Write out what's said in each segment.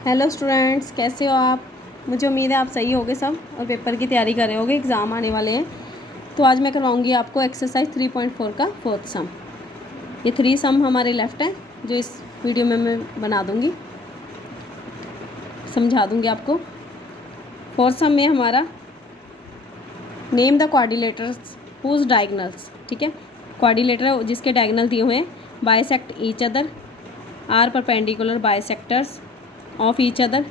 Hello students, कैसे हो आप। मुझे उम्मीद है आप सही होगे सब और पेपर की तैयारी कर रहे होगे, एग्ज़ाम आने वाले हैं। तो आज मैं करवाऊंगी आपको एक्सरसाइज 3.4 का फोर्थ सम। ये 3 सम हमारे लेफ्ट हैं जो इस वीडियो में मैं बना दूंगी, समझा दूंगी आपको। फोर्थ सम में हमारा name the quadrilaterals whose diagonals, ठीक है। क्वाड्रिलेटर जिसके डायगनल दिए हुए हैं, bisect each other, are perpendicular bisectors of each other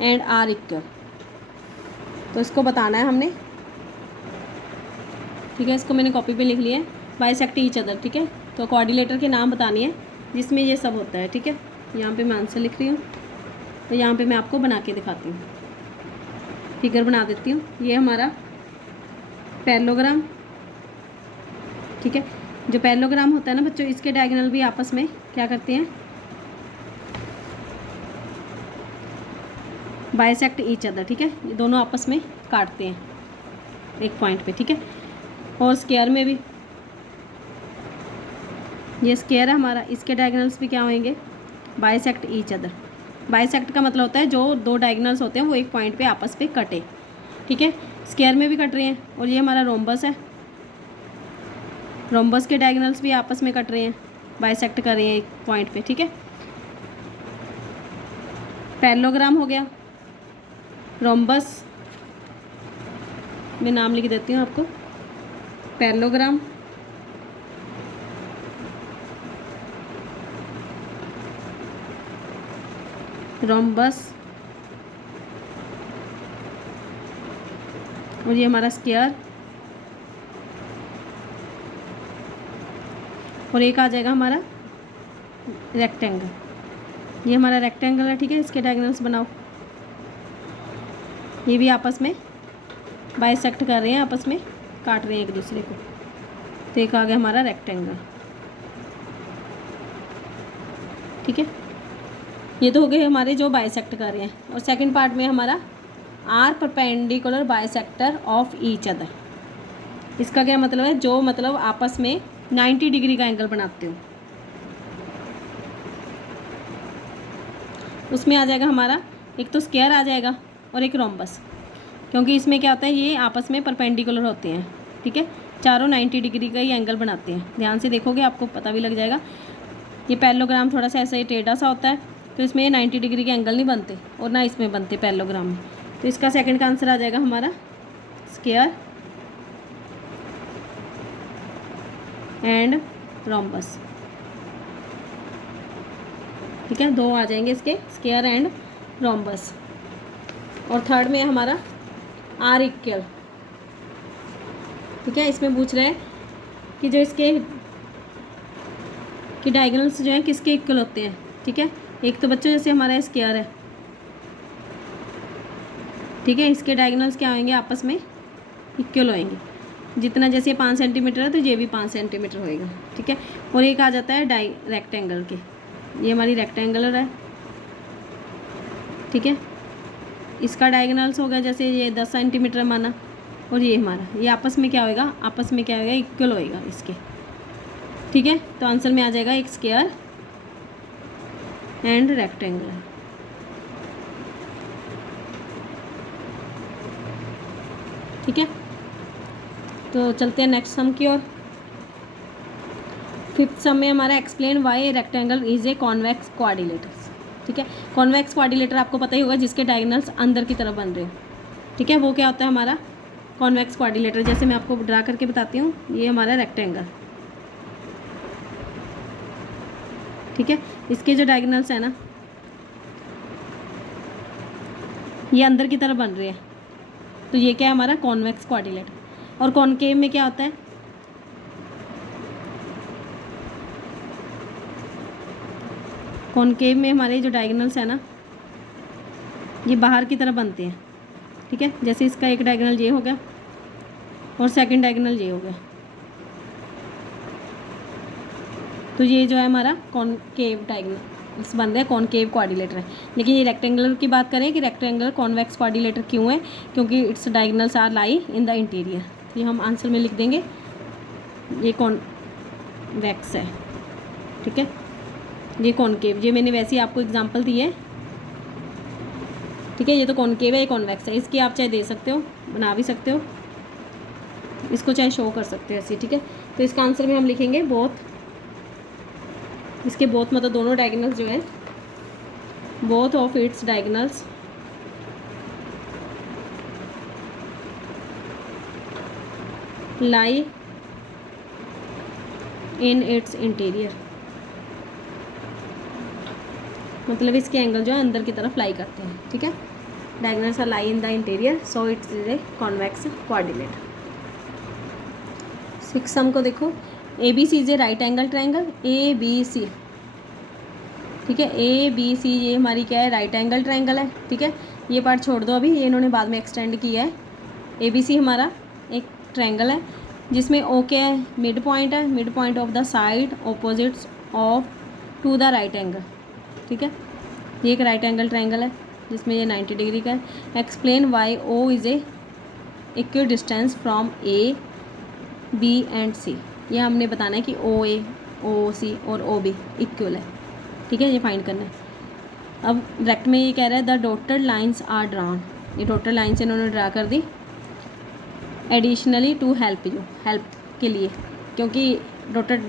and are equal. तो इसको बताना है हमने, ठीक है। इसको मैंने कॉपी पे लिख लिया है, बाइसेक्ट ईच अदर, ठीक है। तो कोऑर्डिनेटर के नाम बतानी है जिसमें ये सब होता है, ठीक है। यहाँ पे मैं आंसर लिख रही हूँ, तो यहाँ पे मैं आपको बना के दिखाती हूँ, फिगर बना देती हूँ। ये हमारा पैरेललोग्राम, ठीक है। जो पैरेललोग्राम होता है ना बच्चों, इसके डायगोनल भी आपस में क्या करते हैं, बाइसेक्ट ईच अदर, ठीक है। ये दोनों आपस में काटते हैं एक पॉइंट पे, ठीक है। और स्क्वायर में भी, ये स्क्वायर है हमारा, इसके डायगोनल्स भी क्या होंगे, बाइसेक्ट ईच अदर। बाइसेक्ट का मतलब होता है जो दो डायगोनल्स होते हैं वो एक पॉइंट पे आपस पे कटे, ठीक है। स्क्वायर में भी कट रहे हैं। और ये हमारा रोम्बस है, रोम्बस के डायगोनल्स भी आपस में कट रहे हैं, बाइसेक्ट कर रहे हैं एक पॉइंट पे, ठीक है। पैरेललोग्राम हो गया, रोम्बस मैं नाम लिख देती हूँ आपको, पैरेललोग्राम, रोम्बस, और ये हमारा स्क्वायर, और एक आ जाएगा हमारा रेक्टेंगल। ये हमारा रेक्टेंगल है, ठीक है। इसके डायगोनल्स बनाओ, ये भी आपस में बाइसेक्ट कर रहे हैं, आपस में काट रहे हैं एक दूसरे को। तो एक आ गया हमारा रेक्टेंगल, ठीक है। ये तो हो गए हमारे जो बाइसेक्ट कर रहे हैं। और सेकंड पार्ट में हमारा are perpendicular bisector of each other. इसका क्या मतलब है, जो मतलब आपस में 90 डिग्री का एंगल बनाते हो। उसमें आ जाएगा हमारा एक तो स्क्वायर आ जाएगा और एक रोम्बस, क्योंकि इसमें क्या होता है, ये आपस में परपेंडिकुलर होते हैं, ठीक है। चारों 90 डिग्री का ही एंगल बनाते हैं। ध्यान से देखोगे आपको पता भी लग जाएगा। ये पैरेललोग्राम थोड़ा सा ऐसा ही टेढ़ा सा होता है, तो इसमें ये 90 डिग्री के एंगल नहीं बनते और ना इसमें बनते पैरेललोग्राम में। तो इसका सेकंड का आंसर आ जाएगा हमारा स्क्वायर एंड रोम्बस, ठीक है। दो आ जाएंगे इसके, स्क्वायर एंड रोम्बस। और थर्ड में हमारा आर इक्वल, ठीक है। इसमें पूछ रहे हैं कि जो इसके कि डायगोनल्स जो हैं किसके इक्वल होते हैं, ठीक है। एक तो बच्चों जैसे हमारा स्क्वायर है, ठीक है। इसके डायगोनल्स क्या होंगे, आपस में इक्वल होंगे। जितना जैसे 5 सेंटीमीटर है तो ये भी 5 सेंटीमीटर होएगा, ठीक है। और एक आ जाता है रेक्टेंगल के, ये हमारी रेक्टेंगुलर है, ठीक है। इसका डायगोनल्स होगा जैसे ये 10 सेंटीमीटर माना, और ये हमारा, ये आपस में क्या होएगा, आपस में क्या होएगा, इक्वल होएगा इसके, ठीक है। तो आंसर में आ जाएगा एक स्क्वायर एंड रेक्टेंगुलर, ठीक है। तो चलते हैं नेक्स्ट सम की ओर। फिफ्थ सम में हमारा explain why rectangle is a convex quadrilateral, ठीक है। कॉन्वेक्स क्वाड्रिलेटर आपको पता ही होगा, जिसके डायगोनल्स अंदर की तरफ बन रहे हो, ठीक है। वो क्या होता है हमारा कॉन्वेक्स क्वाड्रिलेटर। जैसे मैं आपको ड्रा करके बताती हूँ, ये हमारा रेक्टेंगल, ठीक है। इसके जो डायगोनल्स है ना, ये अंदर की तरफ बन रहे हैं, तो ये क्या है हमारा कॉन्वेक्स क्वाड्रिलेटर। और कॉनकेव में क्या होता है, कॉनकेव में हमारे जो डायगोनल्स है ना, ये बाहर की तरफ बनते हैं, ठीक है। जैसे इसका एक डायगोनल ये हो गया और सेकंड डायगोनल ये हो गया, तो ये जो है हमारा कॉनकेव डायगोनल्स बन रहे हैं, कॉनकेव क्वाड्रिलेटर है। लेकिन ये रेक्टेंगुलर की बात करें कि रेक्टेंगुलर कॉन्वेक्स क्वाड्रिलेटर क्यों है, क्योंकि its diagonals are lie in the interior. तो ये हम आंसर में लिख देंगे, ये कॉन्वेक्स है, ठीक है। ये कॉनकेव, ये मैंने वैसे ही आपको एग्जांपल दी है ठीक है। ये तो कॉनकेव है, ये कॉन्वेक्स है। इसकी आप चाहे दे सकते हो, बना भी सकते हो, इसको चाहे शो कर सकते हो ऐसे, ठीक है। तो इसका आंसर में हम लिखेंगे बोथ, इसके बोथ मतलब दोनों डायगोनल्स जो है, both of its diagonals lie in its interior, मतलब इसके एंगल जो है अंदर की तरफ लाई करते हैं, ठीक है। Diagonals are lie in the interior so it's is a convex coordinate. 6 sum को देखो, A B C is a right angle triangle, A B C, ठीक है। ए बी सी ये हमारी क्या है, राइट एंगल ट्रायंगल है, ठीक है। ये पार्ट छोड़ दो अभी, ये इन्होंने बाद में एक्सटेंड किया है। ए बी सी हमारा एक ट्रायंगल है जिसमें ओ क्या है, मिड पॉइंट है, mid point of the side opposites of to the right angle, ठीक है। ये एक राइट एंगल ट्रायंगल है जिसमें ये 90 डिग्री का है। Explain why O is a equal distance from A B and C, ये हमने बताना है कि ओ ए, ओ सी और ओ बी इक्वल है, ठीक है। ये फाइंड करना है। अब ब्रैकेट में ये कह रहा है the dotted lines are drawn, ये डॉटेड लाइंस इन्होंने ड्रा कर दी additionally to help you, help के लिए, क्योंकि डॉटेड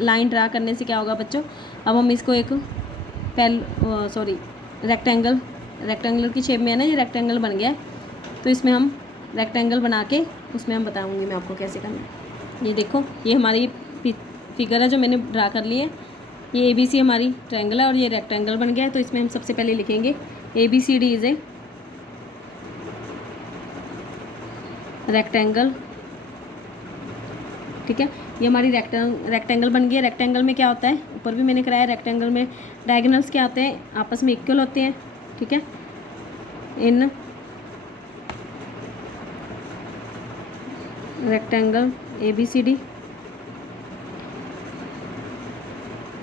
लाइन ड्रा करने से क्या होगा बच्चों, अब हम इसको एक रेक्टेंगल की शेप में है ना, ये रेक्टेंगल बन गया है, तो इसमें हम रेक्टेंगल बना के उसमें हम बताऊंगी मैं आपको कैसे करना है। ये देखो, ये हमारी फिगर है जो मैंने ड्रा कर ली है, ये ए बी सी हमारी ट्रायंगल है और ये रेक्टेंगल बन गया है। तो इसमें हम सबसे पहले लिखेंगे A B C D is a rectangle, ठीक है। ये हमारी रेक्टेंगल बन गई है। रेक्टेंगल में क्या होता है, ऊपर भी मैंने कराया, रेक्टेंगल में डायगोनल्स क्या होते हैं, आपस में इक्वल होते हैं, ठीक है। In rectangle A B C D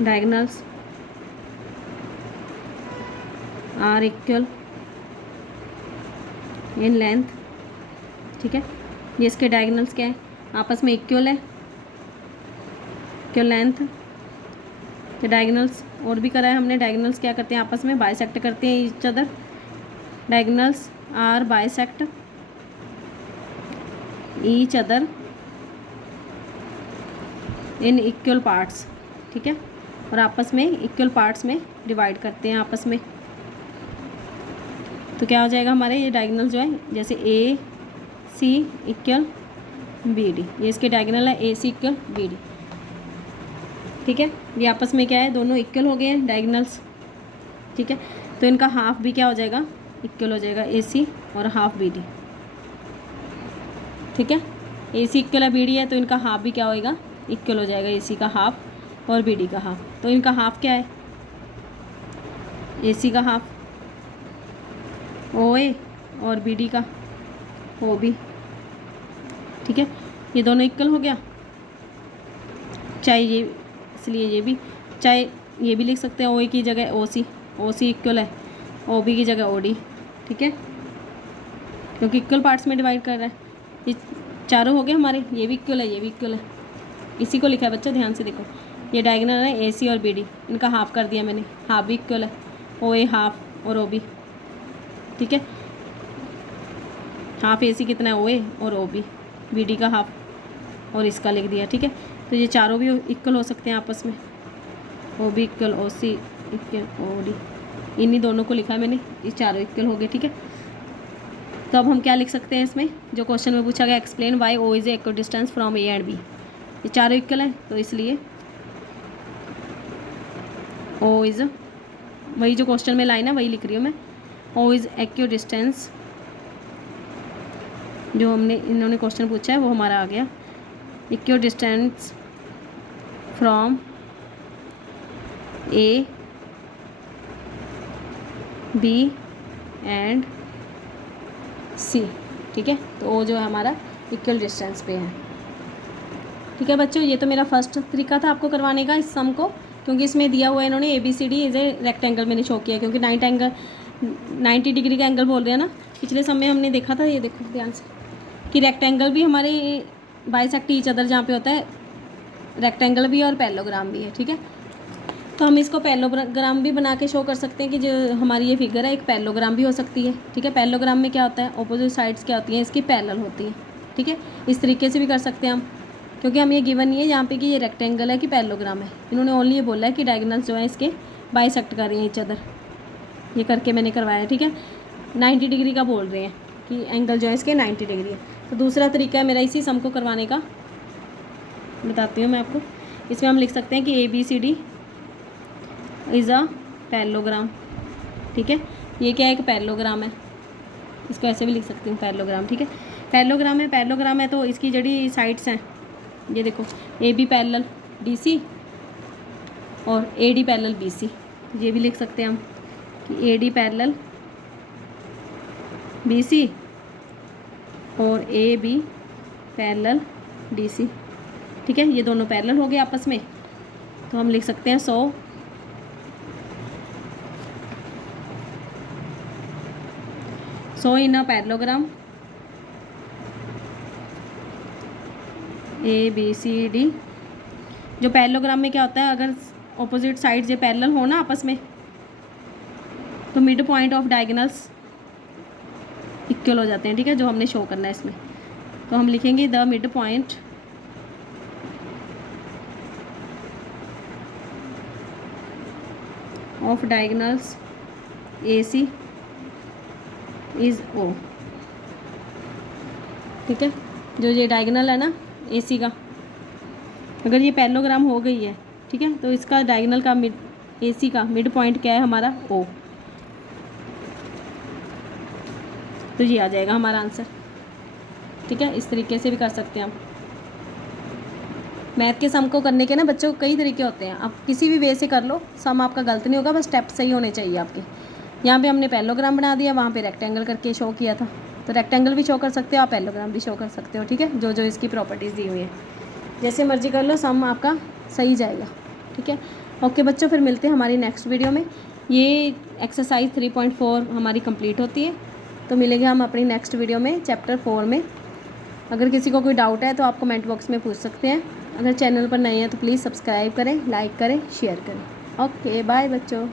diagonals are equal in length, ठीक है। ये इसके डायगोनल्स क्या है, आपस में इक्वल है, इक्वल लेंथ। तो डायगोनल्स और भी करा है हमने, डायगोनल्स क्या करते हैं, आपस में बाइसेक्ट करते हैं each other, diagonals are bisect each other in equal parts, ठीक है। और आपस में इक्वल पार्ट्स में डिवाइड करते हैं आपस में। तो क्या हो जाएगा हमारे ये डायगोनल जो है, जैसे ए सी इक्वल बी डी, ये इसके डायगोनल है ए सी इक्वल बी डी, ठीक है। ये आपस में क्या है, दोनों इक्वल हो गए हैं डायगोनल्स, ठीक है। तो इनका हाफ भी क्या हो जाएगा, इक्वल हो जाएगा, ए सी और हाफ बी डी, ठीक है। ए सी इक्वल है बी डी है तो इनका हाफ भी क्या होएगा, इक्वल हो जाएगा, ए सी का हाफ और बी डी का हाफ। तो इनका हाफ क्या है, ए सी का हाफ ओ ए और बी डी का ओ बी, ठीक है। ये दोनों इक्वल हो गया, चाहे ये, इसलिए ये भी, चाहे ये भी लिख सकते हैं, ओ ए की जगह ओ सी इक्वल है ओ बी की जगह ओ डी, ठीक है, क्योंकि इक्वल पार्ट्स में डिवाइड कर रहा है। ये चारों हो गए हमारे, ये भी इक्वल है, ये भी इक्वल है, इसी को लिखा है बच्चा, ध्यान से देखो। ये डायगोनल है ए सी और बी डी, इनका हाफ कर दिया मैंने, हाफ भी इक्वल है, ओ ए हाफ और ओ बी, ठीक है। हाफ ए सी कितना है, ओ ए और ओ बी, बी डी का हाफ और इसका लिख दिया, ठीक है। तो ये चारों भी इक्वल हो सकते हैं आपस में, ओ बी इक्वल ओ सी इक्वल ओ डी, इन्हीं दोनों को लिखा है मैंने, ये चारों इक्वल हो गए, ठीक है। तो अब हम क्या लिख सकते हैं इसमें, जो क्वेश्चन में पूछा गया, explain why O is a equal distance from A and B, ये चारों इक्वल है तो इसलिए ओ इज़, वही जो क्वेश्चन में लाइन है वही लिख रही हूँ मैं, ओ इज़ इक्वल डिस्टेंस, जो हमने इन्होंने क्वेश्चन पूछा है वो हमारा आ गया, equal distance from A B and C, ठीक है। तो वो जो है हमारा इक्वल डिस्टेंस पे है, ठीक है बच्चों। ये तो मेरा फर्स्ट तरीका था आपको करवाने का इस सम को, क्योंकि इसमें दिया हुआ है इन्होंने A B C D is a rectangle मैंने शो किया, क्योंकि 90 डिग्री का एंगल बोल रहे हैं ना। पिछले सम में हमने देखा था, ये देखो ध्यान से, कि रेक्टेंगल भी हमारे बाइसेक्ट ईच अदर जहाँ पे होता है, रेक्टेंगल भी और पैरेललोग्राम भी है, ठीक है। तो हम इसको पैरेललोग्राम भी बना के शो कर सकते हैं कि जो हमारी ये फिगर है एक पैरेललोग्राम भी हो सकती है। ठीक है, पैरेललोग्राम में क्या होता है, ऑपोजिट साइड्स क्या होती हैं इसकी पैरेलल होती हैं। ठीक है, इस तरीके से भी कर सकते हैं हम, क्योंकि हम ये गिवन नहीं है यहाँ पे कि ये रेक्टेंगल है कि पैरेललोग्राम है। इन्होंने ओनली ये बोला है कि डायगोनल्स जो है इसके बाइसेक्ट कर रही हैं ईच अदर। ये करके मैंने करवाया। ठीक है, 90 डिग्री का बोल रहे हैं कि एंगल जो है इसके 90 डिग्री है। तो दूसरा तरीका है मेरा इसी सम को करवाने का, बताती हूँ मैं आपको। इसमें हम लिख सकते हैं कि ABCD इज़ अ पैरेललोग्राम। ठीक है, ये क्या है, एक पैरेललोग्राम है, इसको ऐसे भी लिख सकती हूँ पैरेललोग्राम। ठीक है, पैरेललोग्राम है तो इसकी जड़ी साइड्स हैं, ये देखो AB पैरेलल DC और AD पैरेलल BC। ये भी लिख सकते हैं हम कि AD पैरेलल BC और AB पैरेलल DC। ठीक है, ये दोनों पैरेलल हो गए आपस में, तो हम लिख सकते हैं 100 इन अ पैरेललोग्राम ABCD। जो पैरेललोग्राम में क्या होता है, अगर ऑपोजिट साइड्स ये पैरेलल हो ना आपस में, तो mid point of diagonals equal हो जाते हैं। ठीक है, जो हमने शो करना है इसमें, तो हम लिखेंगे the mid point of diagonals AC is O। ठीक है, जो ये डायगोनल है ना AC का, अगर ये पैरेललोग्राम हो गई है, ठीक है, तो इसका डायगोनल का मिड AC का मिड पॉइंट क्या है हमारा, O। तो ये आ जाएगा हमारा आंसर। ठीक है, इस तरीके से भी कर सकते हैं हम। मैथ के सम को करने के ना बच्चों को कई तरीके होते हैं, आप किसी भी वे से कर लो, सम आपका गलत नहीं होगा, बस स्टेप सही होने चाहिए आपके। यहाँ पे हमने पैरेललोग्राम बना दिया, वहाँ पे रेक्टेंगल करके शो किया था, तो रेक्टेंगल भी शो कर सकते हो आप, पैरेललोग्राम भी शो कर सकते हो। ठीक है, जो जो इसकी प्रॉपर्टीज़ दी हुई हैं, जैसे मर्जी कर लो, सम आपका सही जाएगा। ठीक है, ओके बच्चों, फिर मिलते हैं हमारी नेक्स्ट वीडियो में। ये एक्सरसाइज 3.4 हमारी कंप्लीट होती है, तो मिलेंगे हम अपनी नेक्स्ट वीडियो में चैप्टर 4 में। अगर किसी को कोई डाउट है तो आप कमेंट बॉक्स में पूछ सकते हैं। अगर चैनल पर नए हैं तो प्लीज़ सब्सक्राइब करें, लाइक करें, शेयर करें। ओके बाय बच्चों।